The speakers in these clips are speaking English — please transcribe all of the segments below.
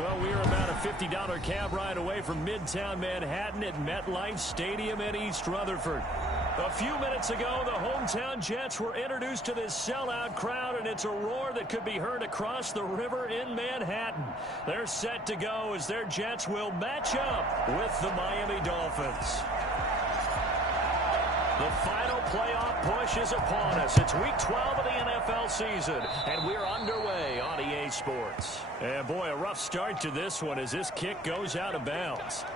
Well, we are about a $50 cab ride away from Midtown Manhattan at MetLife Stadium in East Rutherford. A few minutes ago, the hometown Jets were introduced to this sellout crowd, and it's a roar that could be heard across the river in Manhattan. They're set to go as their Jets will match up with the Miami Dolphins. The final playoff push is upon us. It's Week 12 of the NFL season, and we're underway on EA Sports. And boy, a rough start to this one as this kick goes out of bounds.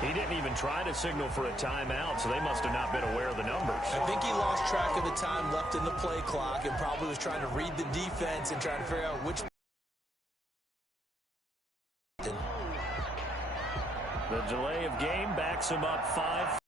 He didn't even try to signal for a timeout, so they must have not been aware of the numbers. I think he lost track of the time left in the play clock and probably was trying to read the defense and trying to figure out which. The delay of game backs him up 5.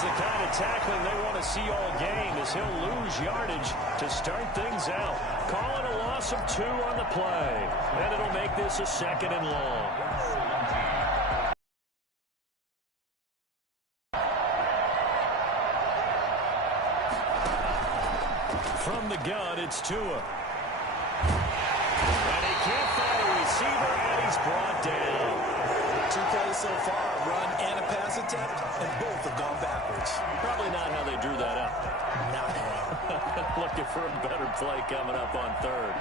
The kind of tackling they want to see all game as he'll lose yardage to start things out. Calling a loss of 2 on the play. And it'll make this a 2nd and long. From the gun, it's Tua. And he can't find a receiver, and he's brought down. 2 plays so far, a run and a pass attempt, and both have gone backwards. Probably not how they drew that up. Not how. Looking for a better play coming up on 3rd.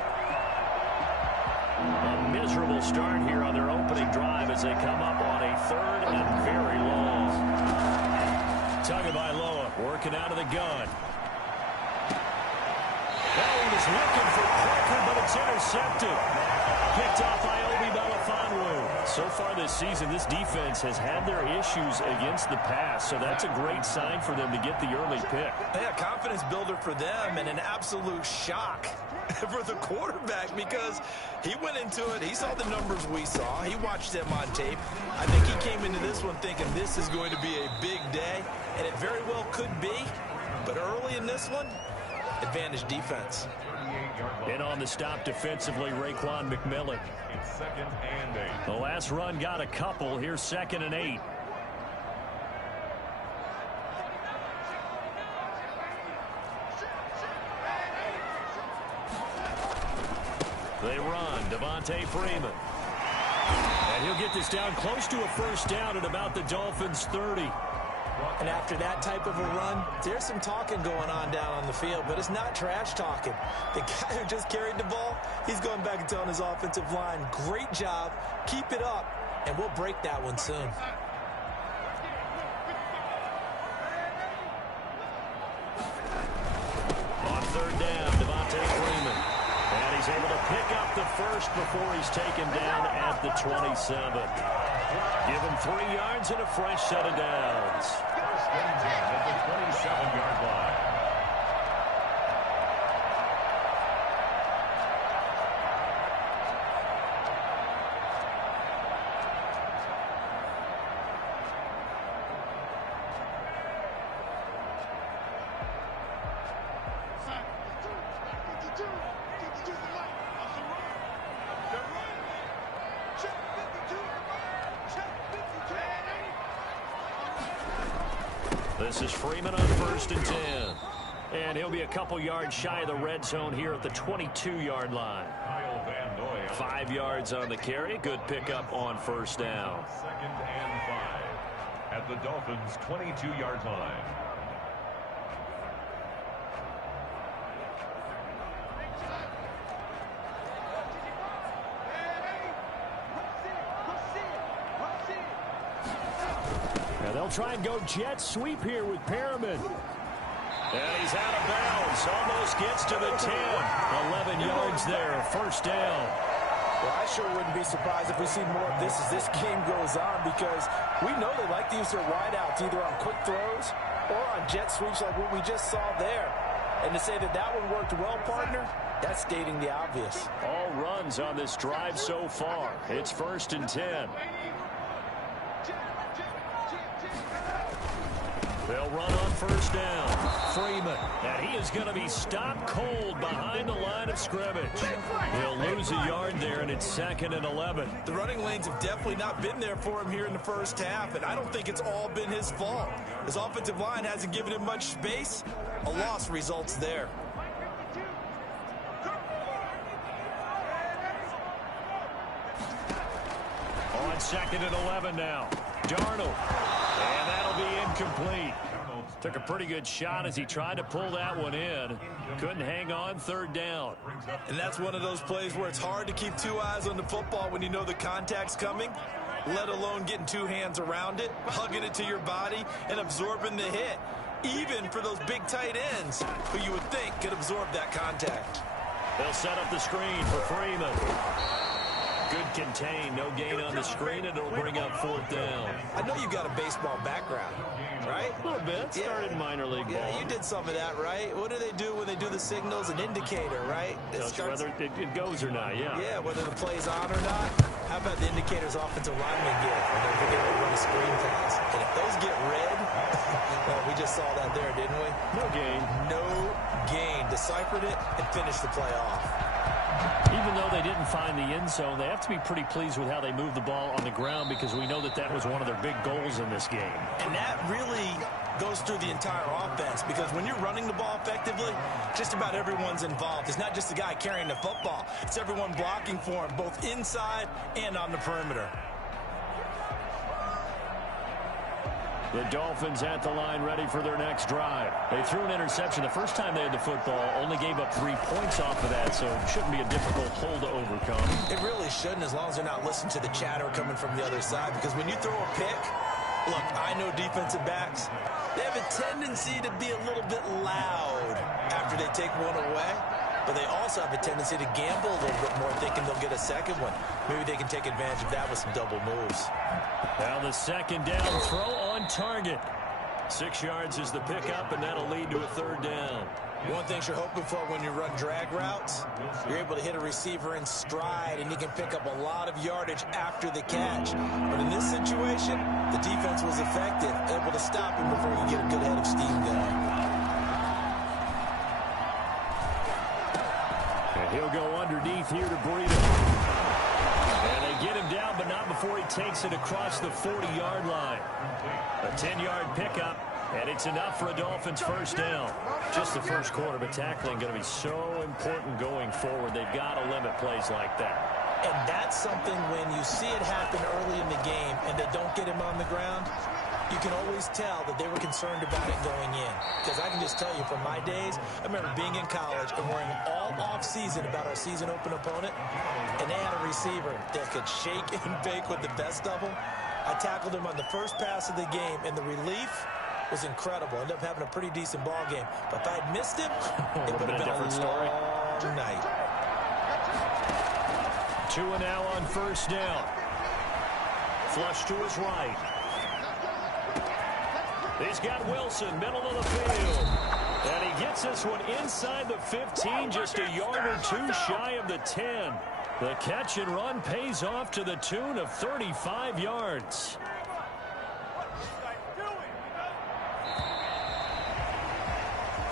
A miserable start here on their opening drive as they come up on a 3rd and very long. Tagovailoa working out of the gun. Well, he was looking for Parker, but it's intercepted. Picked off by Obi Melifonwu. So far this season, this defense has had their issues against the pass, so that's a great sign for them to get the early pick. Yeah, confidence builder for them and an absolute shock for the quarterback because he went into it. He saw the numbers we saw. He watched them on tape. I think he came into this one thinking this is going to be a big day, and it very well could be. But early in this one, advantage defense. And on the stop defensively, Raekwon McMillan. It's 2nd and 8. The last run got a couple. Here's 2nd and 8. They run. Devontae Freeman. And he'll get this down close to a 1st down at about the Dolphins' 30. And after that type of a run, there's some talking going on down on the field, but it's not trash talking. The guy who just carried the ball, he's going back and telling his offensive line, great job, keep it up, and we'll break that one soon. On 3rd down, Devontae Freeman. And he's able to pick up the 1st before he's taken down at the 27. Give him 3 yards and a fresh set of downs. 1st and 10 at the 27-yard line. This is Freeman on 1st and 10. And he'll be a couple yards shy of the red zone here at the 22-yard line. 5 yards on the carry. Good pickup on 1st down. 2nd and 5 at the Dolphins' 22-yard line. They'll try and go jet sweep here with Perriman. And he's out of bounds. Almost gets to the 10. 11 yards there. First down. Well, I sure wouldn't be surprised if we see more of this as this game goes on, because we know they like to use their wideouts either on quick throws or on jet sweeps like what we just saw there. And to say that that one worked well, partner, that's stating the obvious. All runs on this drive so far. It's 1st and 10. They'll run on first down. Freeman. And he is going to be stopped cold behind the line of scrimmage. He'll lose a yard there, and it's 2nd and 11. The running lanes have definitely not been there for him here in the first half, and I don't think it's all been his fault. His offensive line hasn't given him much space. A loss results there. On 2nd and 11 now. Darnold. And that'll be incomplete. Took a pretty good shot as he tried to pull that one in. Couldn't hang on. 3rd down. And that's one of those plays where it's hard to keep 2 eyes on the football when you know the contact's coming, let alone getting 2 hands around it, hugging it to your body, and absorbing the hit. Even for those big tight ends who you would think could absorb that contact. They'll set up the screen for Freeman. Good contain, no gain on the screen, and it'll bring up 4th down. I know you got a baseball background, right? A little bit. Started minor league ball. Yeah, you did some of that, right? What do they do when they do the signals? An indicator, right? Tells you whether it goes or not, yeah. Yeah, whether the play's on or not. How about the indicators offensive linemen get when they're beginning to run a screen pass? And if those get red, well, we just saw that there, didn't we? No gain. No gain. Deciphered it and finished the play off. Even though they didn't find the end zone, they have to be pretty pleased with how they moved the ball on the ground, because we know that that was one of their big goals in this game. And that really goes through the entire offense, because when you're running the ball effectively, just about everyone's involved. It's not just the guy carrying the football. It's everyone blocking for him, both inside and on the perimeter. The Dolphins at the line ready for their next drive. They threw an interception the first time they had the football, only gave up 3 points off of that, so it shouldn't be a difficult hole to overcome. It really shouldn't, as long as they're not listening to the chatter coming from the other side, because when you throw a pick, look, I know defensive backs, they have a tendency to be a little bit loud after they take one away, but they also have a tendency to gamble a little bit more, thinking they'll get a second one. Maybe they can take advantage of that with some double moves. Now the 2nd down throw on target. 6 yards is the pickup, and that'll lead to a 3rd down. One thing you're hoping for when you run drag routes, you're able to hit a receiver in stride, and you can pick up a lot of yardage after the catch. But in this situation, the defense was effective, able to stop him before you get a good head of steam going. And he'll go underneath here to Breida. And they get him down, but not before he takes it across the 40-yard line. A 10-yard pickup, and it's enough for a Dolphins 1st down. Just the first quarter, but tackling going to be so important going forward. They've got to limit plays like that. And that's something when you see it happen early in the game and they don't get him on the ground, you can always tell that they were concerned about it going in. Because I can just tell you from my days, I remember being in college and worrying all off-season about our season open opponent, and they had a receiver that could shake and bake with the best of them. I tackled him on the first pass of the game, and the relief was incredible. Ended up having a pretty decent ball game. But if I had missed him, it would have been a long night. 2 now on 1st down. Flush to his right. He's got Wilson, middle of the field. And he gets this one inside the 15, just a yard or 2 shy of the 10. The catch and run pays off to the tune of 35 yards.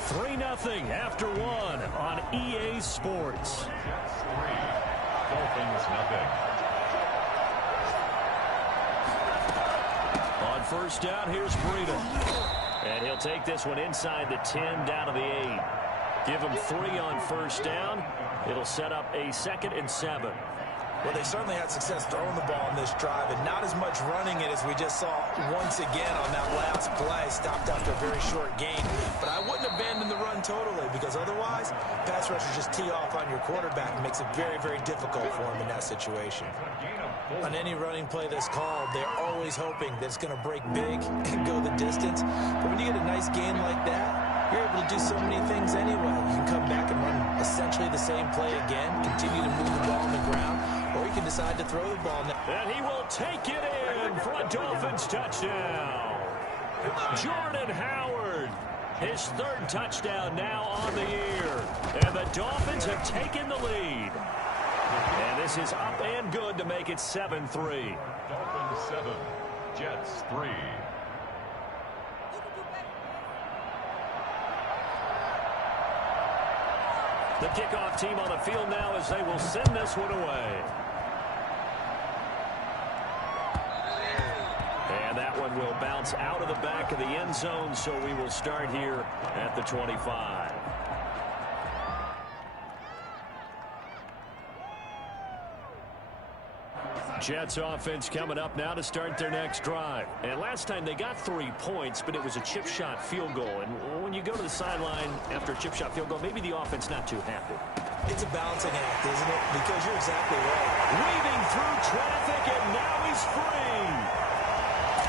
$3-0 after 1 on EA Sports. Dolphins nothing. On 1st down, here's Breida. And he'll take this one inside the 10, down to the 8. Give him 3 on 1st down. It'll set up a 2nd and 7. Well, they certainly had success throwing the ball on this drive, and not as much running it as we just saw once again on that last play. Stopped after a very short gain. But I wouldn't have abandon the run totally, because otherwise, pass rushers just tee off on your quarterback and makes it very, very difficult for him in that situation. On any running play that's called, they're always hoping that it's going to break big and go the distance. But when you get a nice gain like that, you're able to do so many things anyway. You can come back and run essentially the same play again, continue to move the ball on the ground, or you can decide to throw the ball. And he will take it in for a Dolphins touchdown. Jordan Howard, his third touchdown now on the year. And the Dolphins have taken the lead. And this is up and good to make it 7-3. Dolphins 7, Jets 3. The kickoff team on the field now as they will send this one away. And that one will bounce out of the back of the end zone, so we will start here at the 25. Jets offense coming up now to start their next drive. And last time they got 3 points, but it was a chip shot field goal. And when you go to the sideline after a chip shot field goal, maybe the offense not too happy. It's a balancing act, isn't it? Because you're exactly right. Weaving through traffic, and now he's free.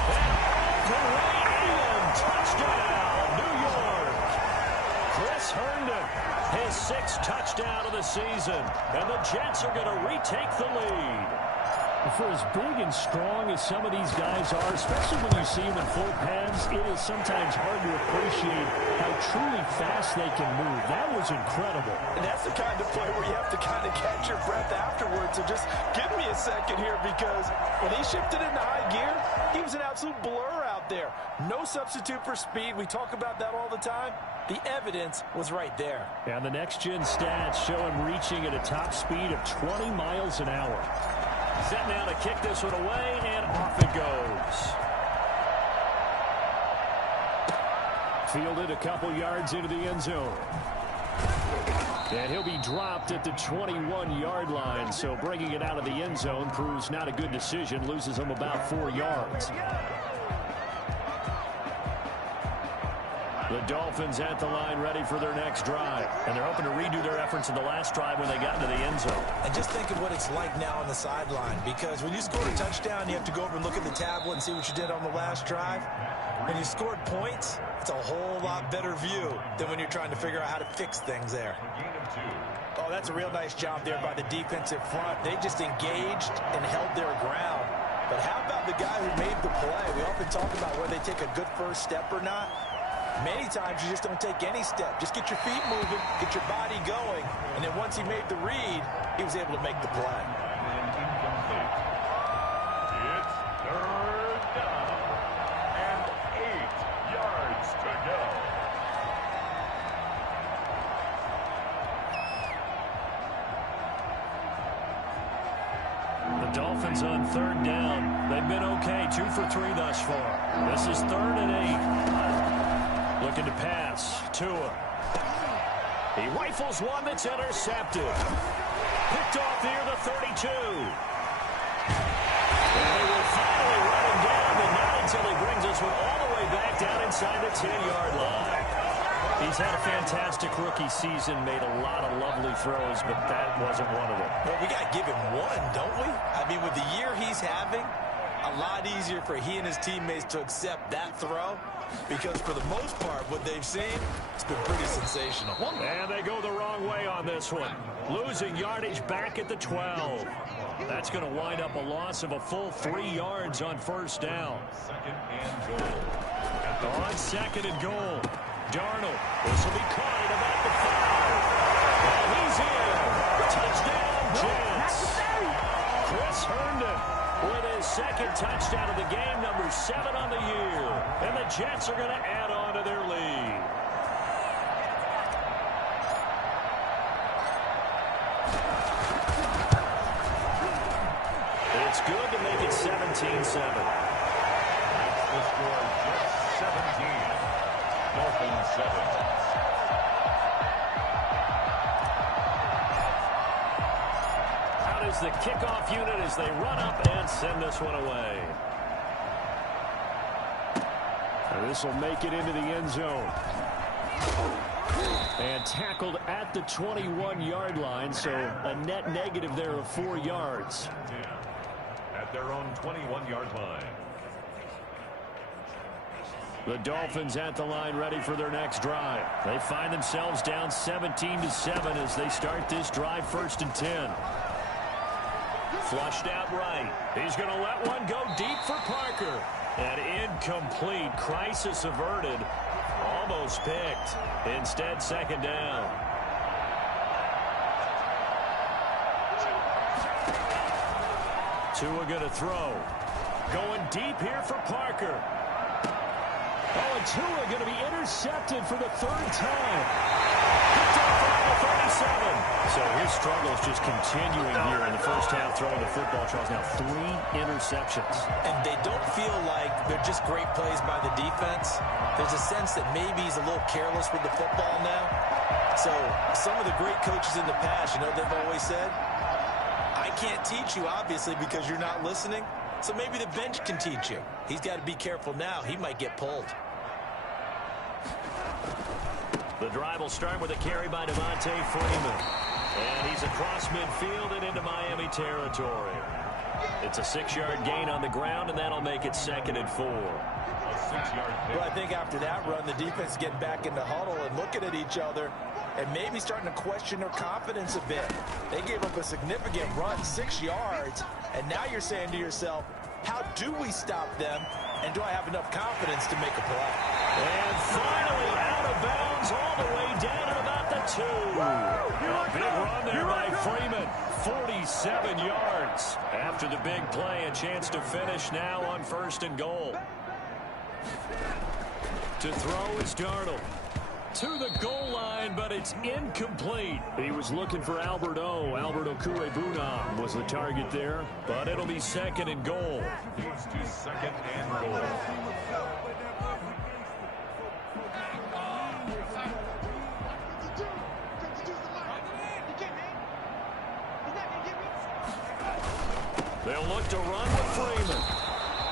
And all the way in. Touchdown, New York. Chris Herndon, his 6th touchdown of the season. And the Jets are going to retake the lead. For as big and strong as some of these guys are, especially when you see them in full pads, it is sometimes hard to appreciate how truly fast they can move. That was incredible. And that's the kind of play where you have to kind of catch your breath afterwards. So just give me a second here, because when he shifted into high gear, he was an absolute blur out there. No substitute for speed. We talk about that all the time. The evidence was right there. And the next-gen stats show him reaching at a top speed of 20 miles an hour. Set now to kick this one away, and off it goes. Fielded a couple yards into the end zone. And he'll be dropped at the 21-yard line, so bringing it out of the end zone proves not a good decision, loses him about 4 yards. The Dolphins at the line ready for their next drive. And they're hoping to redo their efforts in the last drive when they got into the end zone. And just think of what it's like now on the sideline, because when you score a touchdown, you have to go over and look at the tablet and see what you did on the last drive. When you scored points, it's a whole lot better view than when you're trying to figure out how to fix things there. Oh, that's a real nice job there by the defensive front. They just engaged and held their ground. But how about the guy who made the play? We often talk about whether they take a good first step or not. Many times you just don't take any step. Just get your feet moving, get your body going, and then once he made the read, he was able to make the play. It's third down and 8 yards to go. The Dolphins on third down. They've been okay, 2 for 3 thus far. This is 3rd and 8. Looking to pass. Tua. He rifles one that's intercepted. Picked off near the 32. And they will finally run him down, but not until he brings this one all the way back down inside the 10-yard line. He's had a fantastic rookie season, made a lot of lovely throws, but that wasn't one of them. Well, we got to give him one, don't we? I mean, with the year he's having, a lot easier for he and his teammates to accept that throw, because for the most part, what they've seen, it's been pretty sensational. And they go the wrong way on this one. Losing yardage back at the 12. That's going to wind up a loss of a full 3 yards on first down. Second and goal. On second and goal. Darnold. This will be caught at about the 5. And he's in. Touchdown, Jets. Chris Herndon with his 2nd touchdown of the game, number 7 on the year. And the Jets are going to add on to their lead. It's good to make it 17-7. The score, Jets 17, Dolphins 7. Out is the kickoff unit as they run up and send this one away. And this will make it into the end zone. And tackled at the 21-yard line, so a net negative there of 4 yards. At their own 21-yard line. The Dolphins at the line ready for their next drive. They find themselves down 17-7 as they start this drive 1st and 10. Flushed out right. He's going to let one go deep for Parker. And incomplete. Crisis averted. Almost picked. Instead, 2nd down. Tua going to throw. Going deep here for Parker. Oh, and Tua going to be intercepted for the 3rd time. Picked up by the 37. So his struggle is just continuing here in the first half throwing the football. Charles, now 3 interceptions. And they don't feel like they're just great plays by the defense. There's a sense that maybe he's a little careless with the football now. So some of the great coaches in the past, you know, they've always said, I can't teach you, obviously, because you're not listening. So maybe the bench can teach you. He's got to be careful now. He might get pulled. The drive will start with a carry by Devontae Freeman. And he's across midfield and into Miami territory. It's a 6-yard gain on the ground, and that'll make it 2nd and 4. Well, I think after that run, the defense is getting back in the huddle and looking at each other and maybe starting to question their confidence a bit. They gave up a significant run, 6 yards, and now you're saying to yourself, how do we stop them, and do I have enough confidence to make a play? And finally out of bounds all the way down at about the 2. A big run there by Freeman. 47 yards. After the big play, a chance to finish now on 1st and goal. To throw is Darnold. To the goal line, but it's incomplete. He was looking for Albert Okurebunam was the target there, but it'll be 2nd and goal. Moves to 2nd and goal. They'll look to run with Freeman.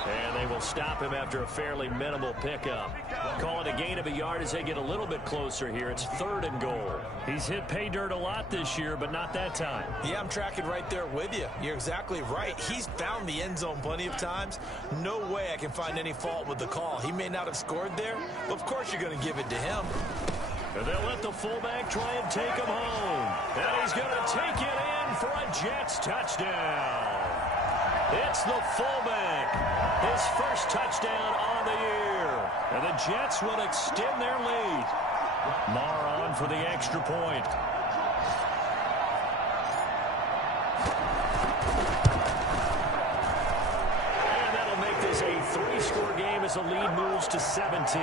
And they will stop him after a fairly minimal pickup. Call it a gain of a yard as they get a little bit closer here. It's 3rd and goal. He's hit pay dirt a lot this year, but not that time. Yeah, I'm tracking right there with you. You're exactly right. He's found the end zone plenty of times. No way I can find any fault with the call. He may not have scored there, but of course you're going to give it to him. And they'll let the fullback try and take him home. And he's going to take it in for a Jets touchdown. It's the fullback. His first touchdown on the year. And the Jets will extend their lead. Marr on for the extra point. And that'll make this a 3-score game as the lead moves to 17.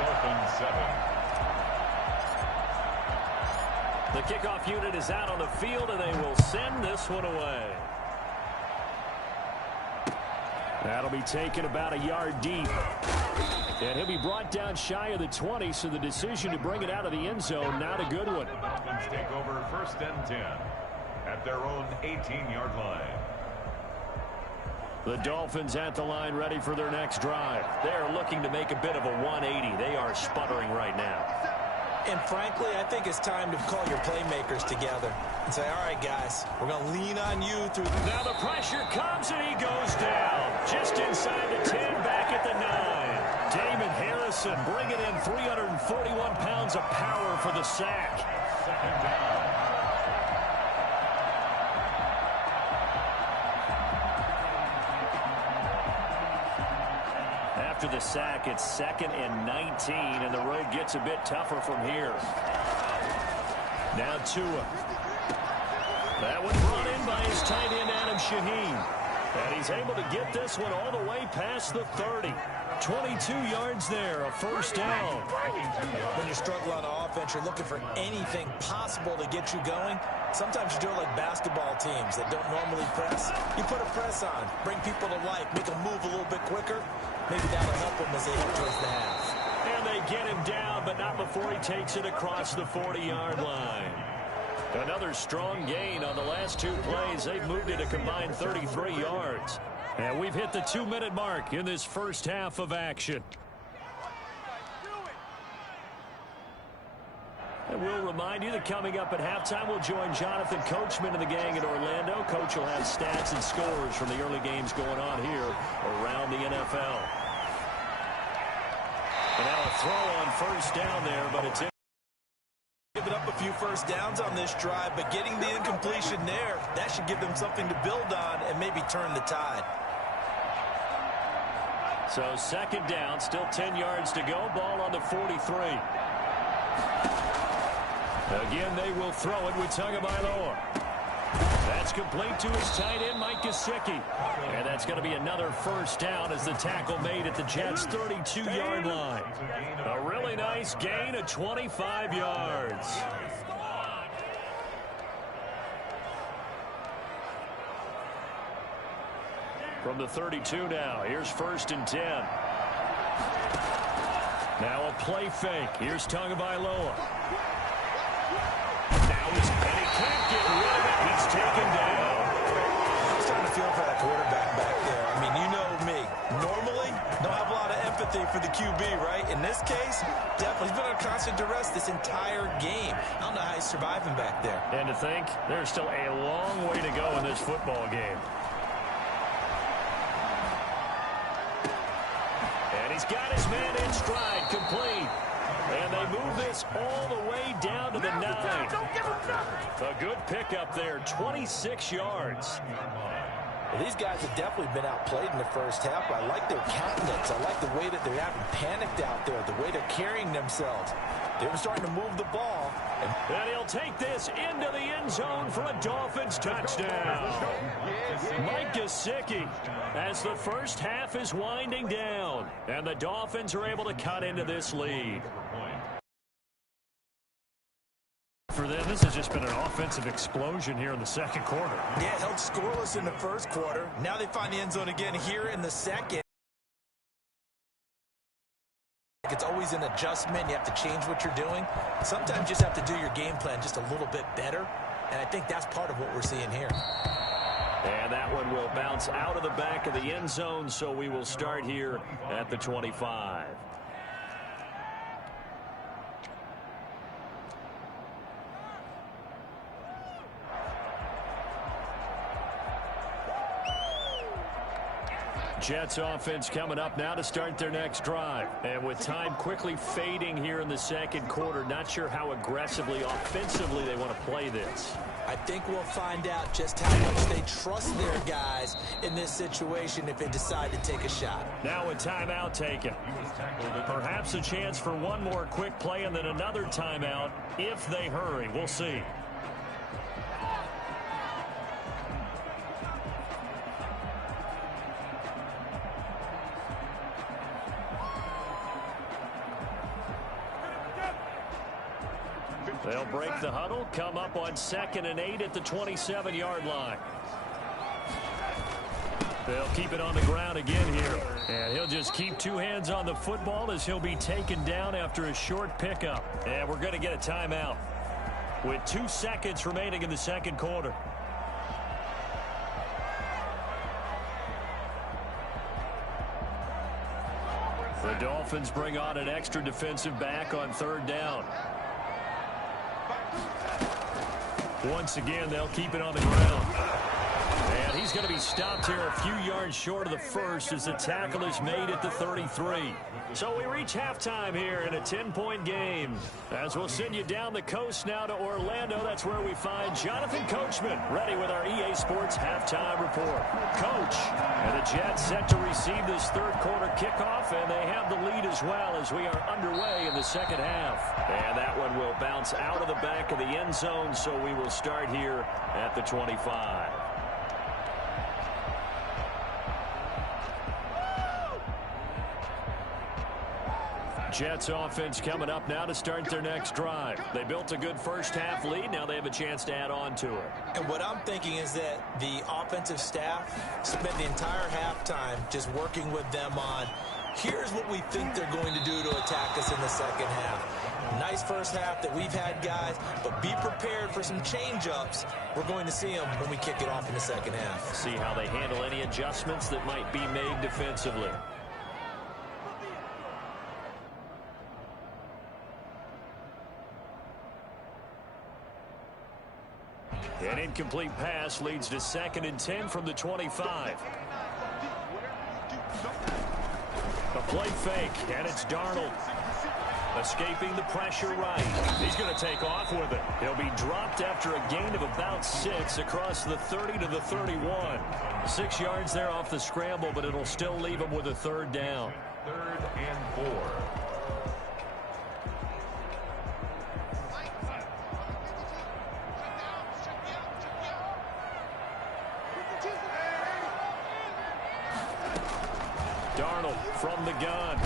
Dolphins 7. The kickoff unit is out on the field, and they will send this one away. That'll be taken about a yard deep. And he'll be brought down shy of the 20, so the decision to bring it out of the end zone, not a good one. Dolphins take over 1st and 10 at their own 18-yard line. The Dolphins at the line ready for their next drive. They're looking to make a bit of a 180. They are sputtering right now. And frankly, I think it's time to call your playmakers together and say, all right, guys, we're going to lean on you through. Now the pressure comes, and he goes down. Just inside the 10, back at the 9. Damon Harrison bringing in 341 pounds of power for the sack. 2nd down. After the sack, it's 2nd and 19, and the road gets a bit tougher from here. Now Tua. That one brought in by his tight end, Adam Shaheen. And he's able to get this one all the way past the 30. 22 yards there, a 1st down. When you struggle on offense, you're looking for anything possible to get you going. Sometimes you do it like basketball teams that don't normally press. You put a press on, bring people to life, make them move a little bit quicker. Maybe that'll help them as they head towards the half. And they get him down, but not before he takes it across the 40-yard line. Another strong gain on the last 2 plays. They've moved it a combined 33 yards. And we've hit the 2-minute mark in this first half of action. will remind you that coming up at halftime, we'll join Jonathan Coachman and the gang in Orlando. Coach will have stats and scores from the early games going on here around the NFL. And now a throw on first down there, but it's in. Giving up a few first downs on this drive, but getting the incompletion there, that should give them something to build on and maybe turn the tide. So second down, still 10 yards to go. Ball on the 43. Again, they will throw it with Tagovailoa. That's complete to his tight end, Mike Gesicki. And that's going to be another first down as the tackle made at the Jets' 32-yard line. A really nice gain of 25 yards. From the 32 now, here's 1st and 10. Now a play fake. Here's Tagovailoa. And he can't get rid of it. He's taken down. I'm starting to feel for that quarterback back there. I mean, you know me. Normally, don't have a lot of empathy for the QB, right? In this case, definitely. He's been on constant duress this entire game. I don't know how he's surviving back there. And to think, there's still a long way to go in this football game. And he's got his man in stride, complete. And they move this all the way down to the 9. A good pickup there, 26 yards. Well, these guys have definitely been outplayed in the first half. I like their countenance. I like the way that they're having panicked out there, the way they're carrying themselves. They were starting to move the ball. And he'll take this into the end zone for a Dolphins touchdown. Mike Gesicki, as the first half is winding down, and the Dolphins are able to cut into this lead. For them, this has just been an offensive explosion here in the second quarter. Yeah, held scoreless in the first quarter. Now they find the end zone again here in the second. It's always an adjustment. You have to change what you're doing. Sometimes you just have to do your game plan just a little bit better. And I think that's part of what we're seeing here. And that one will bounce out of the back of the end zone, so we will start here at the 25. Jets offense coming up now to start their next drive. And with time quickly fading here in the second quarter, not sure how aggressively, offensively they want to play this. I think we'll find out just how much they trust their guys in this situation if they decide to take a shot. Now a timeout taken. Perhaps a chance for one more quick play and then another timeout if they hurry. We'll see. They'll break the huddle, come up on 2nd and 8 at the 27-yard line. They'll keep it on the ground again here. And he'll just keep two hands on the football as he'll be taken down after a short pickup. And we're going to get a timeout with 2 seconds remaining in the second quarter. The Dolphins bring on an extra defensive back on 3rd down. Once again, they'll keep it on the ground. And he's going to be stopped here a few yards short of the first as the tackle is made at the 33. So we reach halftime here in a 10-point game. As we'll send you down the coast now to Orlando, that's where we find Jonathan Coachman ready with our EA Sports halftime report. Coach, and the Jets set to receive this third quarter kickoff, and they have the lead as well as we are underway in the second half. And that one will bounce out of the back of the end zone, so we will start here at the 25. Jets offense coming up now to start their next drive. They built a good first half lead. Now they have a chance to add on to it. And what I'm thinking is that the offensive staff spent the entire halftime just working with them on, here's what we think they're going to do to attack us in the second half. Nice first half that we've had, guys, but be prepared for some change-ups. We're going to see them when we kick it off in the second half. See how they handle any adjustments that might be made defensively. An incomplete pass leads to 2nd and 10 from the 25. A play fake, and it's Darnold. Escaping the pressure right. He's going to take off with it. He'll be dropped after a gain of about 6 across the 30 to the 31. 6 yards there off the scramble, but it'll still leave him with a 3rd down. 3rd and 4. Darnold from the gun.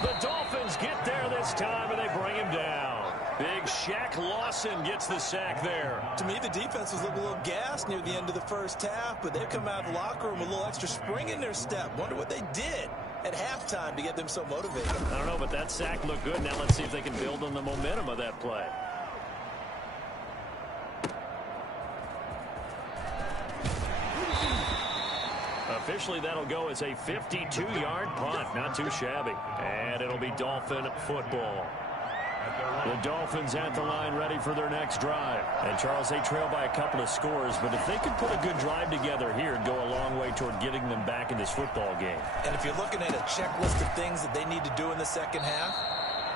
The Dolphins get there this time, and they bring him down. Big Shaq Lawson gets the sack there. To me, the defense was looking a little gassed near the end of the first half, but they've come out of the locker room with a little extra spring in their step. Wonder what they did at halftime to get them so motivated. I don't know, but that sack looked good. Now let's see if they can build on the momentum of that play. Officially, that'll go as a 52-yard punt. Not too shabby. And it'll be Dolphin football. The Dolphins at the line ready for their next drive. And, Charles, they trail by a couple of scores, but if they could put a good drive together here, it'd go a long way toward getting them back in this football game. And if you're looking at a checklist of things that they need to do in the second half,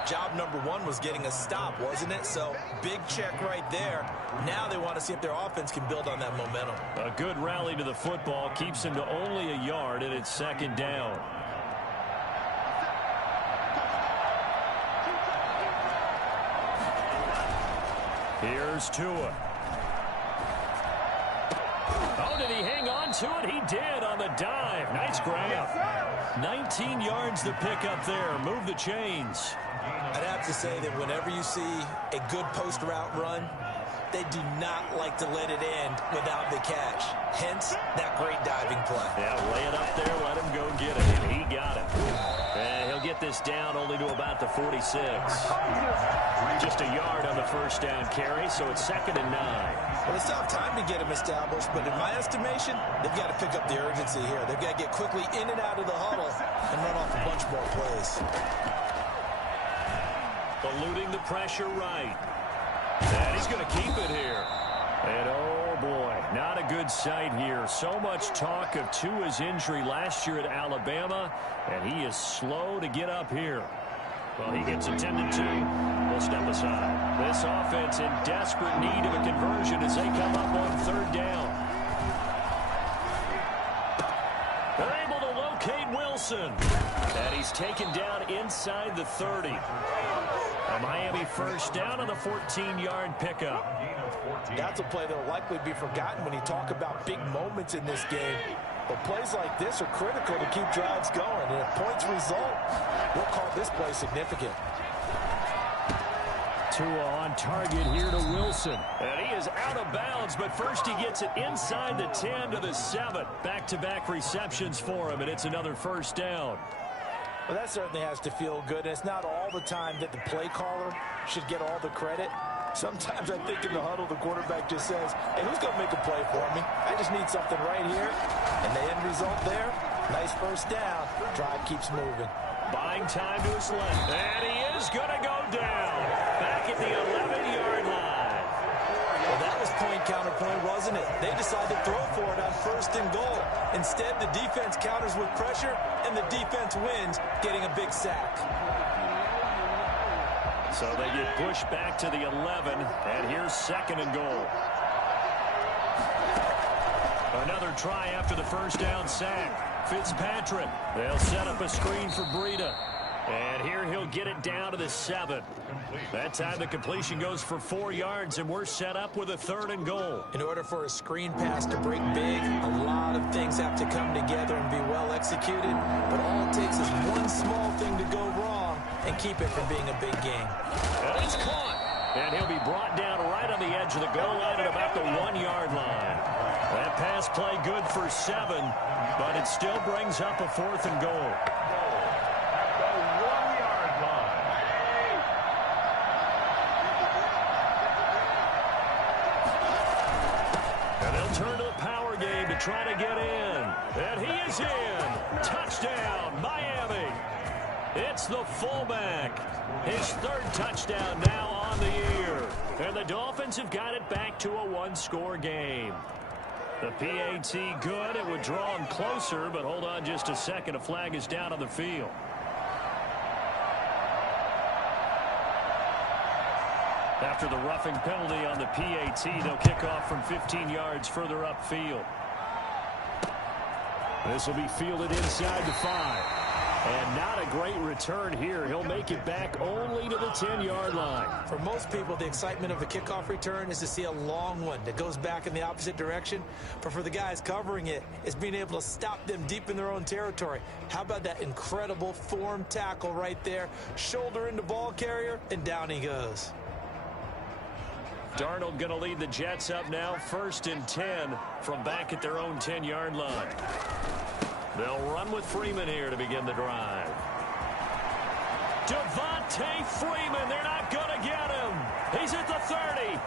job number 1 was getting a stop, wasn't it? So, big check right there. Now they want to see if their offense can build on that momentum. A good rally to the football keeps them to only a yard, and it's 2nd down. Here's Tua. Oh, did he hang on to it? He did on the dive. Nice grab. 19 yards to pick up there. Move the chains. I'd have to say that whenever you see a good post route run, they do not like to let it end without the catch. Hence, that great diving play. Yeah, lay it up there, let him go get it. And he got it. And he'll get this down only to about the 46. Just a yard on the first down carry, so it's 2nd and 9. Well, it's tough time to get him established, but in my estimation, they've got to pick up the urgency here. They've got to get quickly in and out of the huddle and run off a bunch more plays. Eluding the pressure right. And he's going to keep it here. And oh boy, not a good sight here. So much talk of Tua's injury last year at Alabama, and he is slow to get up here. Well, he gets attended to. We'll step aside. This offense in desperate need of a conversion as they come up on 3rd down. They're able to locate Wilson. And he's taken down inside the 30. A Miami first down on the 14-yard pickup. That's a play that will likely be forgotten when you talk about big moments in this game. But plays like this are critical to keep drives going. And if points result, we'll call this play significant. Tua on target here to Wilson. And he is out of bounds, but first he gets it inside the 10 to the 7. Back-to-back receptions for him, and it's another first down. Well, that certainly has to feel good. And it's not all the time that the play caller should get all the credit. Sometimes I think in the huddle, the quarterback just says, hey, who's going to make a play for me? I just need something right here. And the end result there, nice first down. Drive keeps moving. Buying time to his left. And he is going to go down. Back at the 11-yard line. Well, that was point counterpoint, wasn't it? They decided to throw for it on 1st and goal. Instead, the defense counters with pressure, and the defense wins, getting a big sack. So they get pushed back to the 11, and here's 2nd and goal. Another try after the first down sack. Fitzpatrick. They'll set up a screen for Breida. And here he'll get it down to the 7. That time the completion goes for 4 yards, and we're set up with a 3rd and goal. In order for a screen pass to break big, a lot of things have to come together and be well executed. But all it takes is one small thing to go wrong and keep it from being a big game. And it's caught. And he'll be brought down right on the edge of the goal line at about the 1-yard line. That pass play good for 7, but it still brings up a 4th and goal. Turn to the power game to try to get in. And he is in. Touchdown, Miami. It's the fullback. His 3rd touchdown now on the year. And the Dolphins have got it back to a one-score game. The PAT good. It would draw them closer, but hold on just a second. A flag is down on the field. After the roughing penalty on the PAT, they'll kick off from 15 yards further upfield. This will be fielded inside the 5. And not a great return here. He'll make it back only to the 10-yard line. For most people, the excitement of a kickoff return is to see a long one that goes back in the opposite direction. But for the guys covering it, it's being able to stop them deep in their own territory. How about that incredible form tackle right there? Shoulder into ball carrier, and down he goes. Darnold going to lead the Jets up now, 1st and 10 from back at their own 10-yard line. They'll run with Freeman here to begin the drive. Devontae Freeman, they're not going to get him. He's at the 30.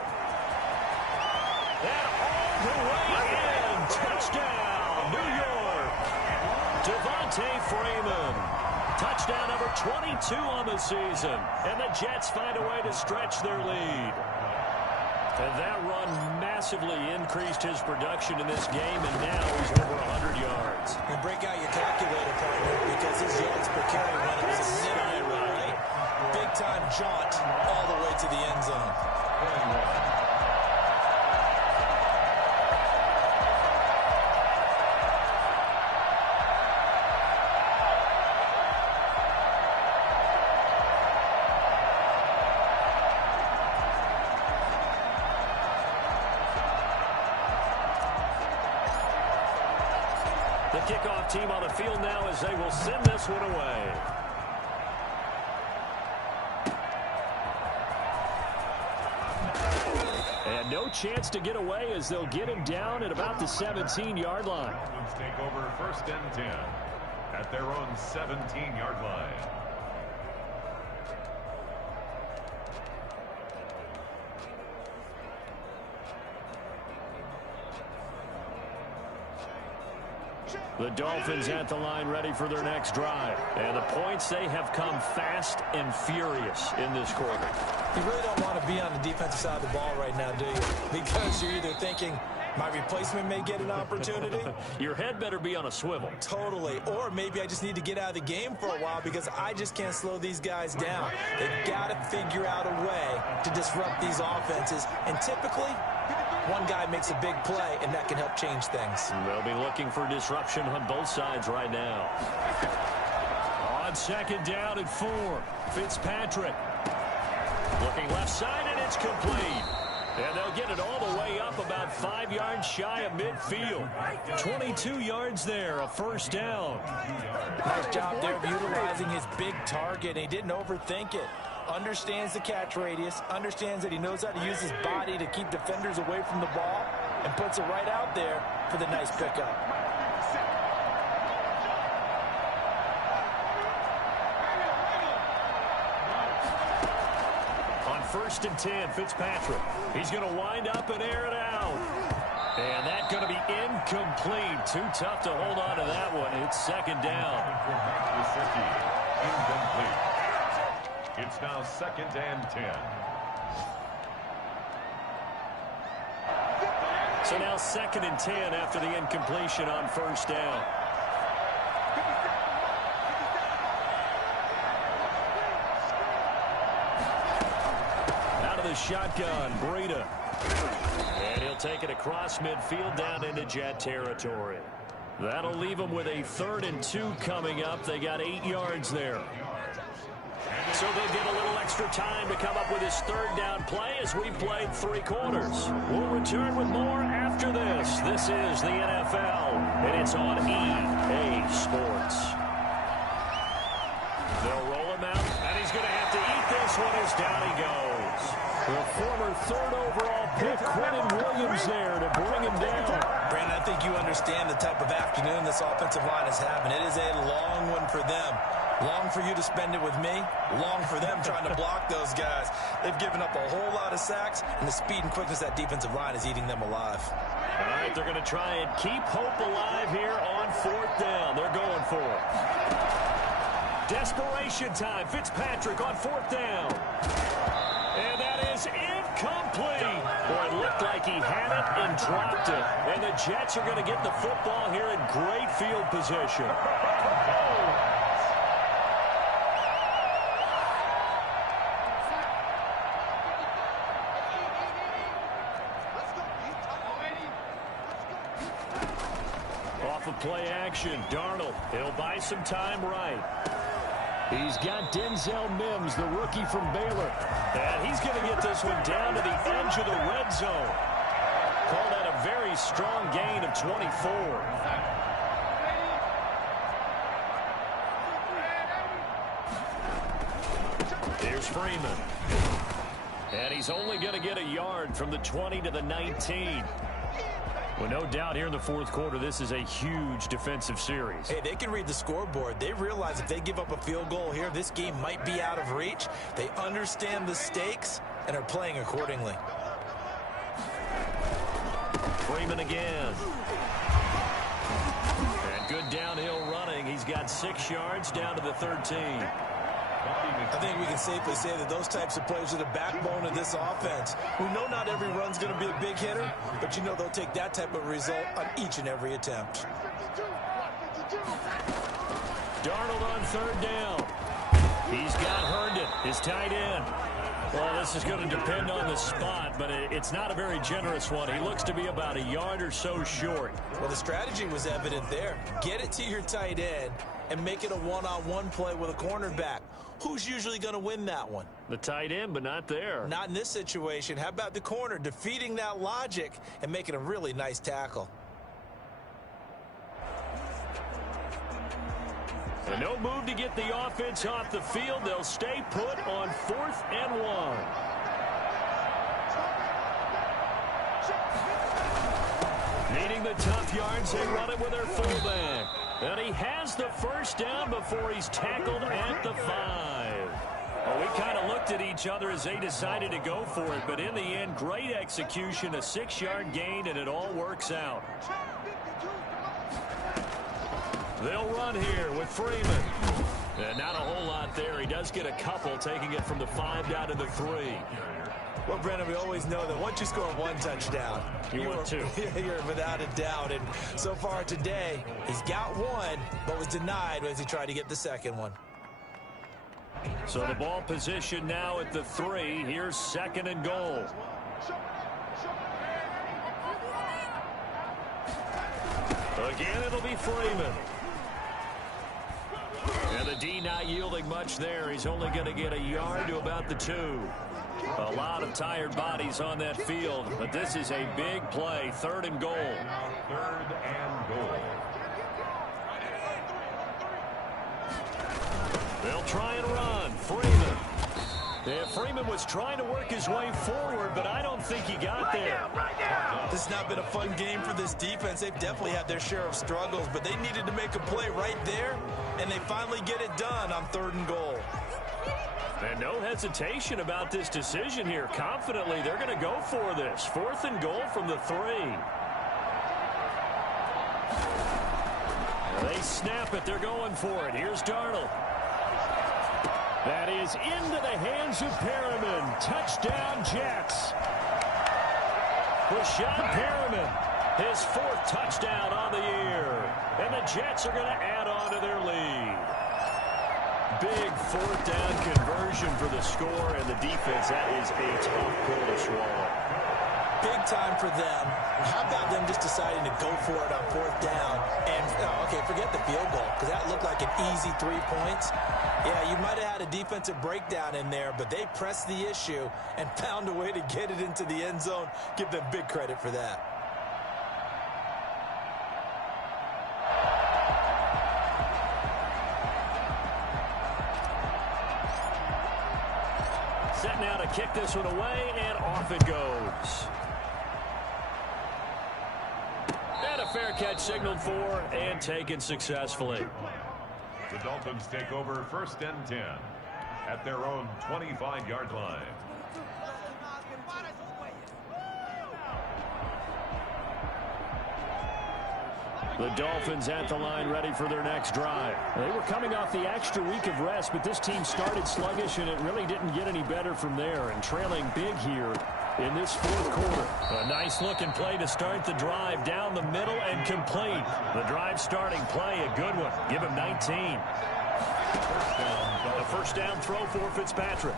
And all the way in. Touchdown, New York. Devontae Freeman. Touchdown number 22 on the season. And the Jets find a way to stretch their lead. And that run massively increased his production in this game, and now he's over 100 yards. And break out your calculator, partner, because his yards per carry run is a minute, right? Big-time jaunt all the way to the end zone. The kickoff team on the field now as they will send this one away. And no chance to get away as they'll get him down at about the 17-yard line. Dolphins take over 1st and 10 at their own 17-yard line. The Dolphins at the line ready for their next drive. And the points, they have come fast and furious in this quarter. You really don't want to be on the defensive side of the ball right now, do you? Because you're either thinking, my replacement may get an opportunity. Your head better be on a swivel. Totally. Or maybe I just need to get out of the game for a while because I just can't slow these guys down. They've got to figure out a way to disrupt these offenses. And typically, one guy makes a big play, and that can help change things. They'll be looking for disruption on both sides right now. On 2nd down and 4, Fitzpatrick. Looking left side, and it's complete. And they'll get it all the way up about 5 yards shy of midfield. 22 yards there, a 1st down. Nice job there of utilizing his big target. He didn't overthink it. Understands the catch radius, understands that he knows how to use his body to keep defenders away from the ball, and puts it right out there for the nice pickup. On 1st and 10, Fitzpatrick. He's going to wind up and air it out. And that's going to be incomplete. Too tough to hold on to that one. It's 2nd down. Incomplete. It's now 2nd and 10. So now 2nd and 10 after the incompletion on 1st down. Out of the shotgun, Breida. And he'll take it across midfield down into Jet territory. That'll leave them with a 3rd and 2 coming up. They got 8 yards there. So they'll get a little extra time to come up with his 3rd down play as we played 3 quarters. We'll return with more after this. This is the NFL, and it's on EA Sports. They'll roll him out, and he's going to have to eat this one as down he goes. The former 3rd overall pick, Quentin Williams there to bring him down. Brandon, I think you understand the type of afternoon this offensive line is having. It is a long one for them. Long for you to spend it with me. Long for them trying to block those guys. They've given up a whole lot of sacks, and the speed and quickness of that defensive line is eating them alive. All right, they're going to try and keep hope alive here on 4th down. They're going for it. Desperation time. Fitzpatrick on 4th down. And that is incomplete. Boy, it looked like he had it and dropped it. And the Jets are going to get the football here in great field position. Off of play action, Darnold. He'll buy some time right. He's got Denzel Mims, the rookie from Baylor. And he's going to get this one down to the edge of the red zone. Call that a very strong gain of 24. Here's Freeman. And he's only going to get a yard from the 20 to the 19. Well, no doubt here in the fourth quarter, this is a huge defensive series. Hey, they can read the scoreboard. They realize if they give up a field goal here, this game might be out of reach. They understand the stakes and are playing accordingly. Freeman again. And good downhill running. He's got 6 yards down to the 13. I think we can safely say that those types of players are the backbone of this offense, who know not every run's going to be a big hitter, but you know they'll take that type of result on each and every attempt. Darnold on third down. He's got Herndon, his tight end. Well, this is going to depend on the spot, but it's not a very generous one. He looks to be about a yard or so short. Well, the strategy was evident there. Get it to your tight end and make it a one-on-one play with a cornerback. Who's usually going to win that one? The tight end, but not there. Not in this situation. How about the corner defeating that logic and making a really nice tackle? And no move to get the offense off the field. They'll stay put on 4th and 1. Needing the tough yards, they run it with their fullback. And he has the first down before he's tackled at the 5. Well, we kind of looked at each other as they decided to go for it, but in the end, great execution, a 6-yard gain, and it all works out. They'll run here with Freeman. And not a whole lot there. He does get a couple, taking it from the 5 down to the 3. Well, Brennan, we always know that once you score one touchdown, you want two. You're without a doubt. And so far today, he's got one, but was denied as he tried to get the second one. So the ball position now at the 3. Here's 2nd and goal. Again, it'll be Freeman. And the D not yielding much there. He's only going to get a yard to about the 2. A lot of tired bodies on that field, but this is a big play. 3rd and goal. 3rd and goal. They'll try and run. Freeman. Yeah, Freeman was trying to work his way forward, but I don't think he got there. This has not been a fun game for this defense. They've definitely had their share of struggles, but they needed to make a play right there, and they finally get it done on 3rd and goal. And no hesitation about this decision here. Confidently, they're going to go for this. 4th and goal from the 3. They snap it. They're going for it. Here's Darnold. That is into the hands of Perriman. Touchdown, Jets. Rashad Perriman, his 4th touchdown on the year. And the Jets are going to add on to their lead. Big 4th down conversion for the score, and the defense, that is a tough pill to swallow. Big time for them. How about them just deciding to go for it on 4th down? And, okay, forget the field goal, because that looked like an easy 3 points. Yeah, you might have had a defensive breakdown in there, but they pressed the issue and found a way to get it into the end zone. Give them big credit for that. Set now to kick this one away, and off it goes. And a fair catch signaled for and taken successfully. The Dolphins take over 1st and 10 at their own 25-yard line. The Dolphins at the line ready for their next drive. They were coming off the extra week of rest, but this team started sluggish, and it really didn't get any better from there. And trailing big here in this fourth quarter. A nice-looking play to start the drive down the middle and complete. The drive starting play, a good one. Give him 19. A first down throw for Fitzpatrick.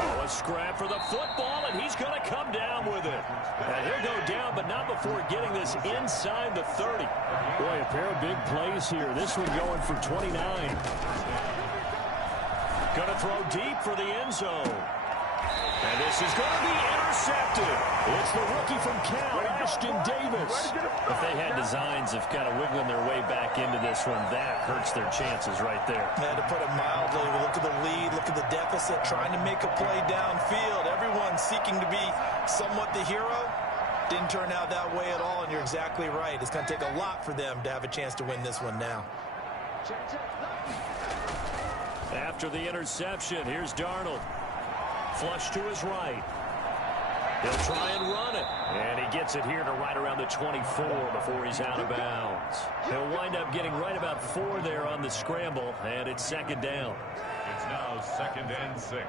Oh, a scrap for the football, and he's going to come down with it. And he'll go down, but not before getting this inside the 30. Boy, a pair of big plays here. This one going for 29. Going to throw deep for the end zone. And this is going to be intercepted. It's the rookie from Cal, Ashton Davis. If they had designs of kind of wiggling their way back into this one, that hurts their chances right there. Yeah, to put it mildly, look at the lead, look at the deficit, trying to make a play downfield. Everyone seeking to be somewhat the hero. Didn't turn out that way at all, and you're exactly right. It's going to take a lot for them to have a chance to win this one now. After the interception, here's Darnold. Flush to his right. He'll try and run it. And he gets it here to right around the 24 before he's out of bounds. He'll wind up getting right about 4 there on the scramble, and it's second down. It's now 2nd and 6.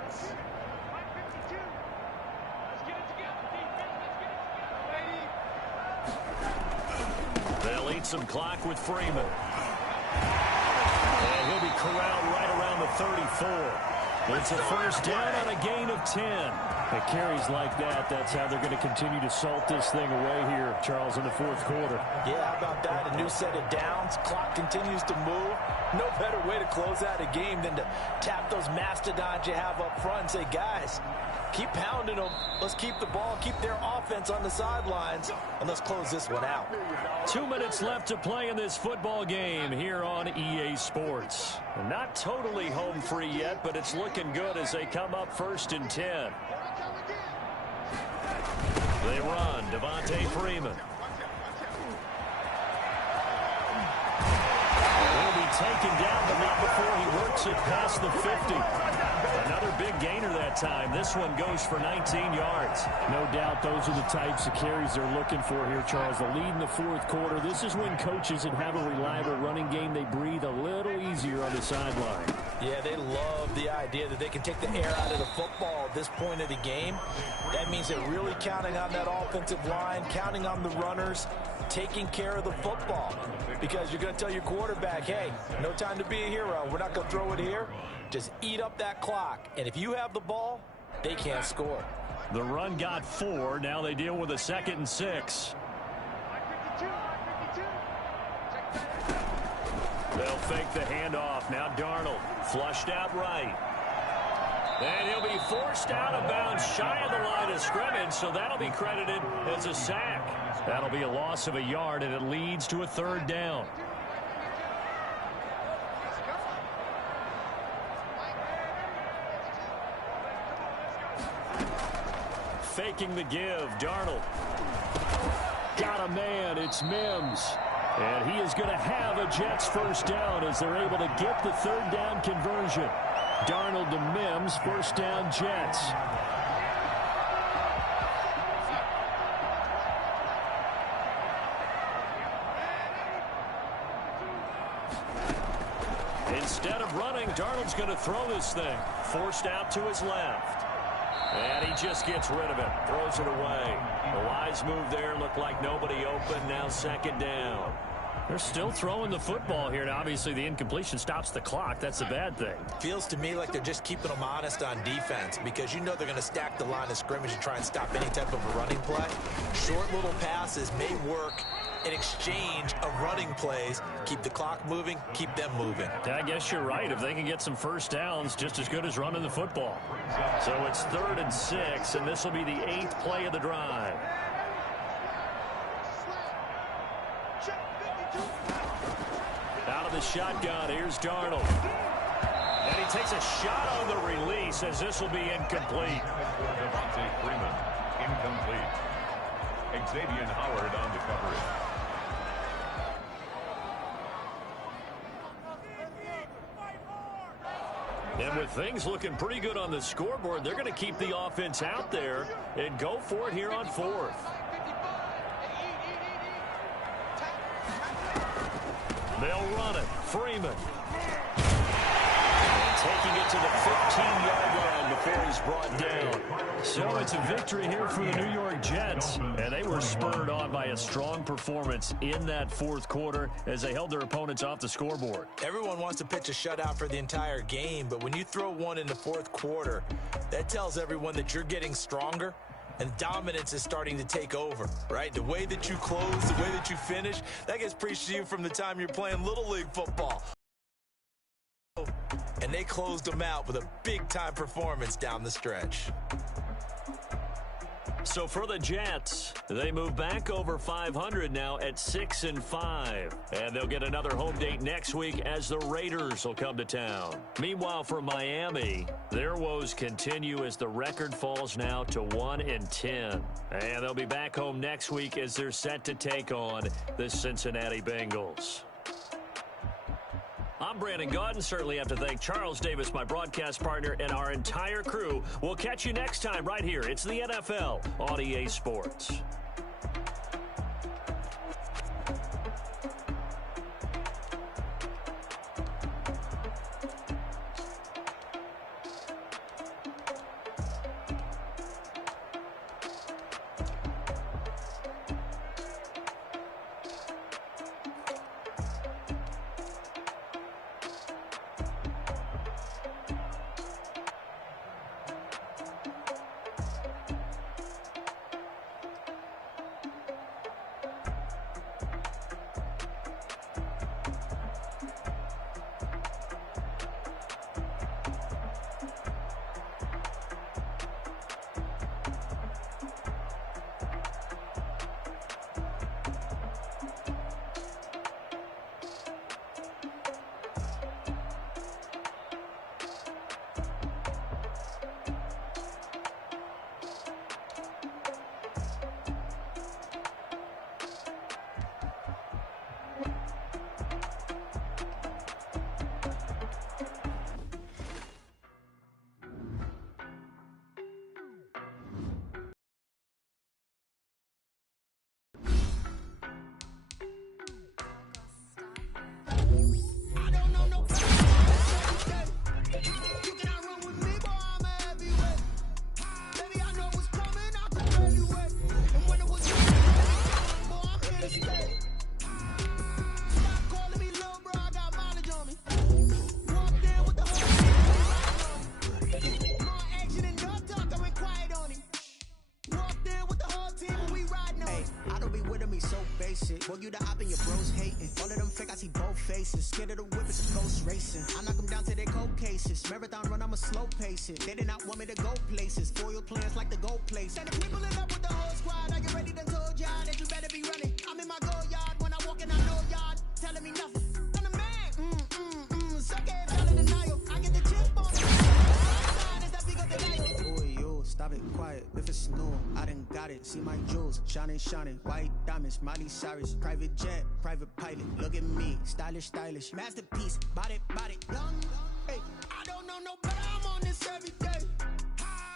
They'll eat some clock with Freeman. And he'll be corralled right around the 34. It's a first down on a gain of 10. It carries like that. That's how they're going to continue to salt this thing away here, Charles, in the fourth quarter. Yeah, how about that? A new set of downs. Clock continues to move. No better way to close out a game than to tap those mastodons you have up front and say, guys, keep pounding them. Let's keep the ball, keep their offense on the sidelines, and let's close this one out. 2 minutes left to play in this football game here on EA Sports. Not totally home free yet, but it's looking good as they come up 1st and 10. They run. Devontae Freeman. He'll be taken down, but not before he works it past the 50. Another big gainer that time. This one goes for 19 yards. No doubt those are the types of carries they're looking for here, Charles. The lead in the fourth quarter. This is when coaches that have a reliable running game, they breathe a little easier on the sideline. Yeah, they love the idea that they can take the air out of the football at this point of the game. That means they're really counting on that offensive line, counting on the runners, taking care of the football. Because you're going to tell your quarterback, hey, no time to be a hero. We're not going to throw it here. Just eat up that clock. And if you have the ball, they can't score. The run got 4. Now they deal with a 2nd and 6. They'll fake the handoff. Now Darnold flushed out right. And he'll be forced out of bounds shy of the line of scrimmage, so that'll be credited as a sack. That'll be a loss of a yard, and it leads to a 3rd down. Faking the give, Darnold. Got a man, it's Mims. And he is going to have a Jets first down as they're able to get the 3rd down conversion. Darnold to Mims, first down Jets. Instead of running, Darnold's going to throw this thing. Forced out to his left. And he just gets rid of it. Throws it away. A wise move there. Looked like nobody open. Now 2nd down. They're still throwing the football here. And obviously, the incompletion stops the clock. That's a bad thing. Feels to me like they're just keeping them honest on defense because you know they're going to stack the line of scrimmage and try and stop any type of a running play. Short little passes may work in exchange of running plays. Keep the clock moving, keep them moving. I guess you're right. If they can get some first downs, just as good as running the football. So it's 3rd and 6, and this will be the 8th play of the drive. Out of the shotgun, here's Darnold. And he takes a shot on the release as this will be incomplete. Devontae Freeman, incomplete. Xavier Howard on the coverage. And with things looking pretty good on the scoreboard, they're going to keep the offense out there and go for it here on 4th. They'll run it. Freeman. And taking it to the 15-yard line before he's brought down. So it's a victory here for the New York Jets. And they were spurred on by a strong performance in that fourth quarter as they held their opponents off the scoreboard. Everyone wants to pitch a shutout for the entire game, but when you throw one in the fourth quarter, that tells everyone that you're getting stronger and dominance is starting to take over, right? The way that you close, the way that you finish, that gets preached to you from the time you're playing Little League football. And they closed them out with a big-time performance down the stretch. So for the Jets, they move back over 500 now at 6-5. And they'll get another home date next week as the Raiders will come to town. Meanwhile, for Miami, their woes continue as the record falls now to 1-10. And they'll be back home next week as they're set to take on the Cincinnati Bengals. I'm Brandon Gaudin. Certainly have to thank Charles Davis, my broadcast partner, and our entire crew. We'll catch you next time right here. It's the NFL on EA Sports. Well, you the op and your bros hating. All of them fake, I see both faces. Scared of the whip, it's a ghost racing. I knock them down to their cold cases. Marathon run, I'ma slow pace it. They did not want me to go places. Foil plans like the gold place. And the people in love with the whole squad. I get ready, done told y'all that you better be running. I'm in my go yard. When I walk in, I know y'all telling me nothing. I'm the man. Suck it, y'all in denial. I get the chip on me. Is that big of denial? Boy, yo, stop it, quiet. If it's new, I done got it. See my jewels, shining, white diamonds, Miley Cyrus, private jet, private pilot. Look at me, stylish, masterpiece, body, young. Hey, I don't know no better. I'm on this every day.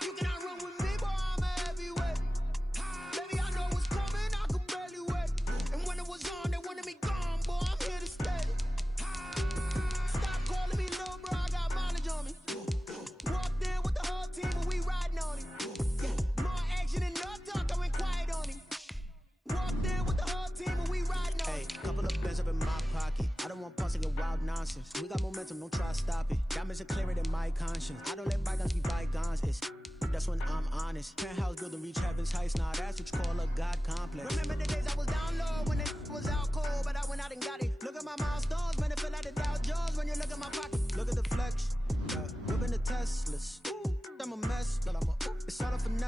You cannot run with me, boy. I'm a heavyweight. Baby, I know what's coming. I could barely wait. And when it was on, they wanted me gone, boy. I'm here to stay. Stop calling me little bro. I got mileage on me. Walked in with the whole team, and we riding on it. More action and no talk. I went quiet on him. Walked in with the whole team and we riding on. Hey, couple of bands up in my pocket. I don't want pulse your wild nonsense. We got momentum, don't try to stop it. Diamonds are clearer than my conscience. I don't let bygones be bygones. That's when I'm honest. Penthouse building reach heaven's heights. Now that's what you call a God complex. Remember the days I was down low when it was out cold, but I went out and got it. Look at my milestones, man, it feel like the Dow Jones when you look at my pocket. Look at the flex, whipping the Teslas. Ooh, I'm a mess, but it's all a finesse.